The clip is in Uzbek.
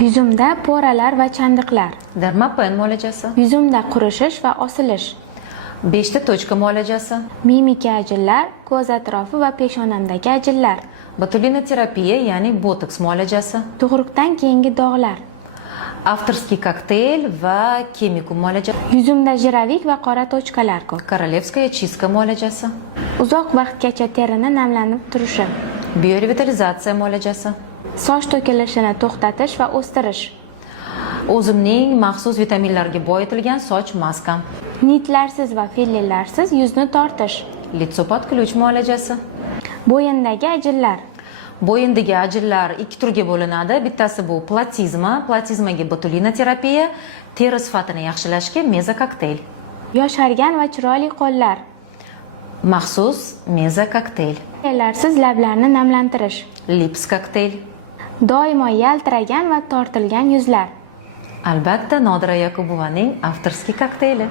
Yuzimda po'ralar va chandiqlar. Dermapen muolajasi. Yuzimda qurishish va osilish. 5 ta tochka muolajasi. Mimika ajinlar, ko'z atrofi va peshonamdagi ajinlar. Botulina terapiya, ya'ni botoks muolajasi. Tug'ruqdan keyingi dog'lar. Avtorskiy kokteyl va kemikum muolajasi. Yuzimda jiravik va qora tochkalar ko'p. Korolevskaya chistka muolajasi. Uzoq vaqtgacha terini namlanib turishi. Biorevitalizatsiya muolajasi. Soch to'kilishini to'xtatish va o'stirish. O'zimning maxsus vitaminlarga boyitilgan soch maskam. Nitlarsiz va fillarsiz yuzni tortish. Litsopat ключ muolajasi. Bo'yindagi ajinlar. Bo'yindagi ajinlar 2 turga bo'linadi. Bittasi bu platizma. Platizmaga botulina terapiya, teri sifatini yaxshilashga meza kokteyl. Yoshargan va chiroyli qo'llar. Maxsus meza kokteyl. Fillarsiz lablarni namlantirish. Lips kokteyl. Doimo yaltiragan va tortilgan yuzlar. Albatta Nodira Yakubovaning avtorskiy kokteyli.